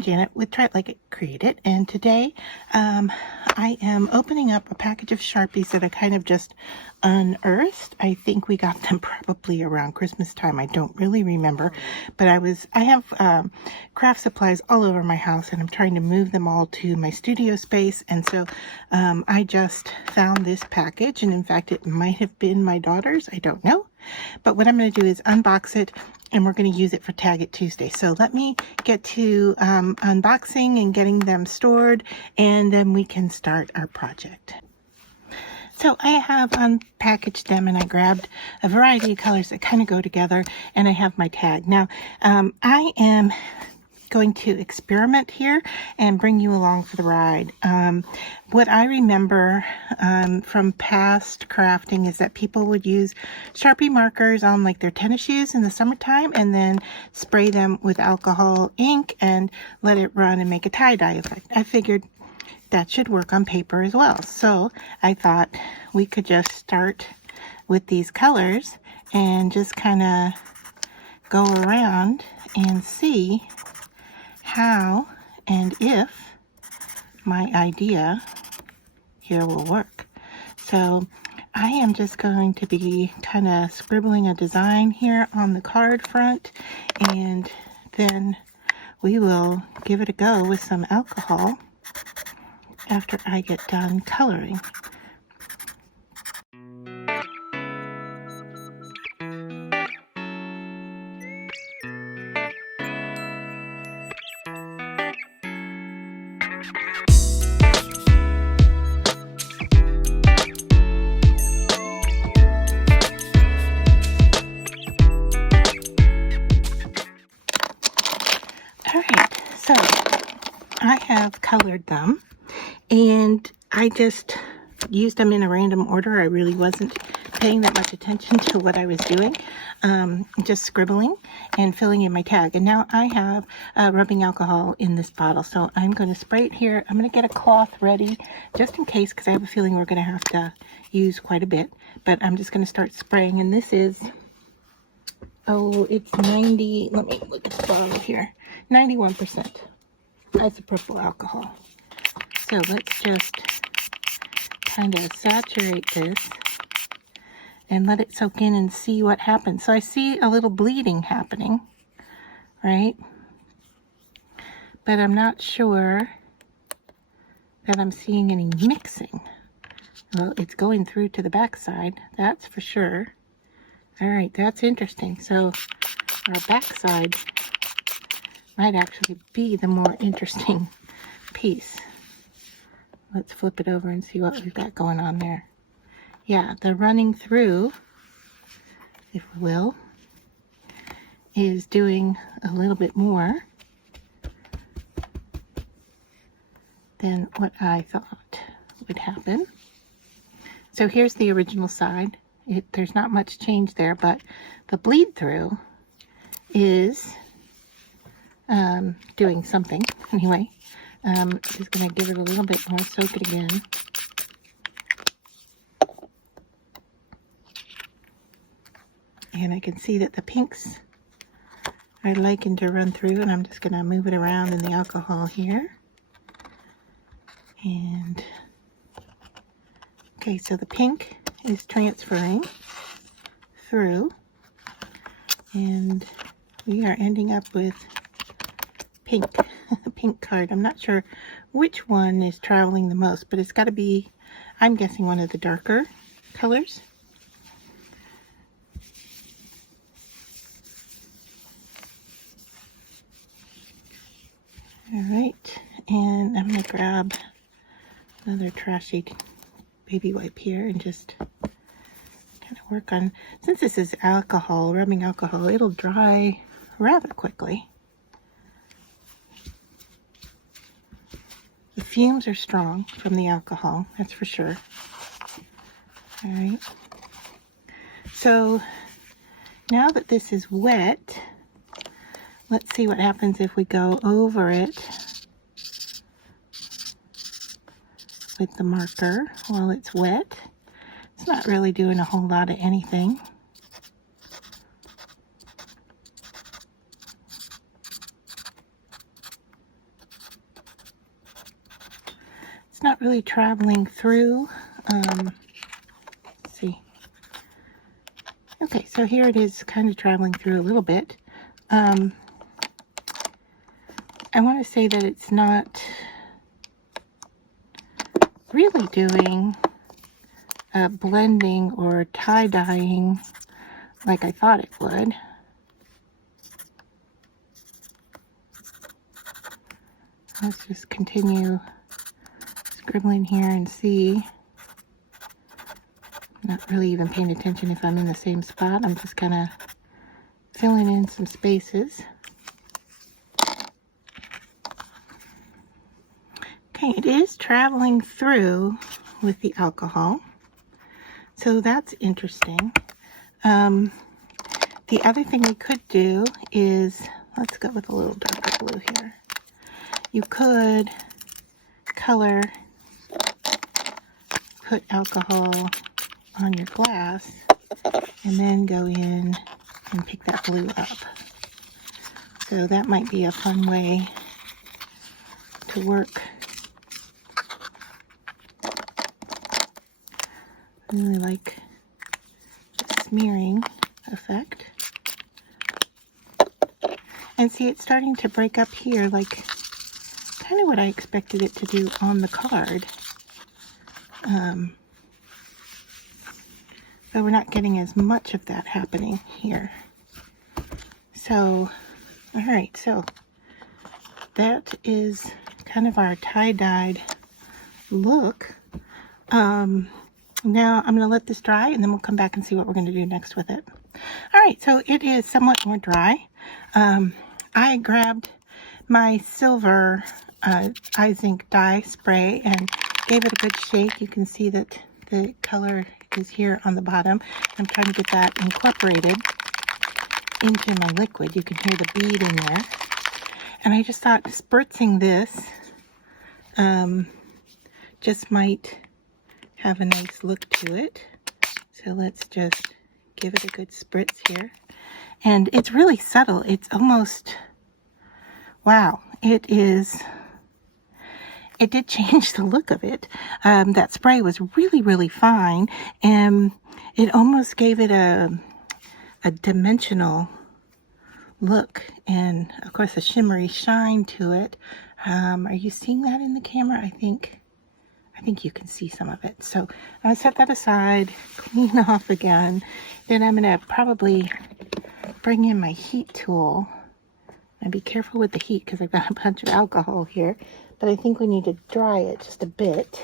I'm Janet with Try It Like It, Create It, and today I am opening up a package of Sharpies that I kind of just unearthed. I think we got them probably around Christmas time. I don't really remember, but I have craft supplies all over my house, and I'm trying to move them all to my studio space, and so I just found this package, and in fact it might have been my daughter's, I don't know. But what I'm going to do is unbox it, and we're going to use it for Tag It Tuesday. So let me get to unboxing and getting them stored, and then we can start our project. So I have unpackaged them, and I grabbed a variety of colors that kind of go together, and I have my tag. Now, I am going to experiment here and bring you along for the ride. What I remember from past crafting is that people would use Sharpie markers on like their tennis shoes in the summertime and then spray them with alcohol ink and let it run and make a tie-dye effect. I figured that should work on paper as well. So I thought we could just start with these colors and just kind of go around and see how and if my idea here will work. So I am just going to be kind of scribbling a design here on the card front, and then we will give it a go with some alcohol after I get done coloring. Alright, so I have colored them, and I just used them in a random order. I really wasn't paying that much attention to what I was doing, just scribbling and filling in my tag. And now I have rubbing alcohol in this bottle, so I'm going to spray it here. I'm going to get a cloth ready just in case, because I have a feeling we're going to have to use quite a bit, but I'm just going to start spraying. And this is, oh, it's 90, let me look at the bottle here, 91% isopropyl alcohol. So let's just kind of saturate this and let it soak in and see what happens. So I see a little bleeding happening, right? But I'm not sure that I'm seeing any mixing. Well, it's going through to the back side, that's for sure. All right, that's interesting. So our back side might actually be the more interesting piece. Let's flip it over and see what we've got going on there. Yeah, the running through, if we will, is doing a little bit more than what I thought would happen. So here's the original side. There's not much change there, but the bleed through is doing something. Anyway, just going to give it a little bit more, soak it again. And I can see that the pinks are liking to run through, and I'm just going to move it around in the alcohol here. And okay, so the pink is transferring through, and we are ending up with pink, a pink card. I'm not sure which one is traveling the most, but it's got to be, I'm guessing, one of the darker colors. All right, and I'm going to grab another trashy baby wipe here and just kind of work on, since this is alcohol, rubbing alcohol, it'll dry rather quickly. The fumes are strong from the alcohol, that's for sure. All right, so now that this is wet, let's see what happens if we go over it with the marker while it's wet. It's not really doing a whole lot of anything. it's not really traveling through. Let's see. Okay, so here it is kind of traveling through a little bit. I want to say that it's not really doing blending or tie-dyeing like I thought it would. Let's just continue scribbling here and see. Not really even paying attention if I'm in the same spot. I'm just kind of filling in some spaces. Okay, it is traveling through with the alcohol, so that's interesting. The other thing we could do is, let's go with a little darker blue here. You could color, put alcohol on your glass, and then go in and pick that blue up. So that might be a fun way to work. I really like the smearing effect. And see, it's starting to break up here, like kind of what I expected it to do on the card. But we're not getting as much of that happening here. So, all right, so that is kind of our tie-dyed look. Now I'm going to let this dry, and then we'll come back and see what we're going to do next with it. All right, so it is somewhat more dry. I grabbed my silver eye zinc dye spray and gave it a good shake. You can see that the color is here on the bottom. I'm trying to get that incorporated into my liquid. You can hear the bead in there. And I just thought spritzing this just might have a nice look to it. So let's just give it a good spritz here. And it's really subtle. It's almost, wow, it did change the look of it. That spray was really, really fine, and it almost gave it a dimensional look, and of course a shimmery shine to it. Are you seeing that in the camera? I think you can see some of it. So I'm gonna set that aside, clean off again. Then I'm gonna probably bring in my heat tool. And be careful with the heat because I've got a bunch of alcohol here. But I think we need to dry it just a bit.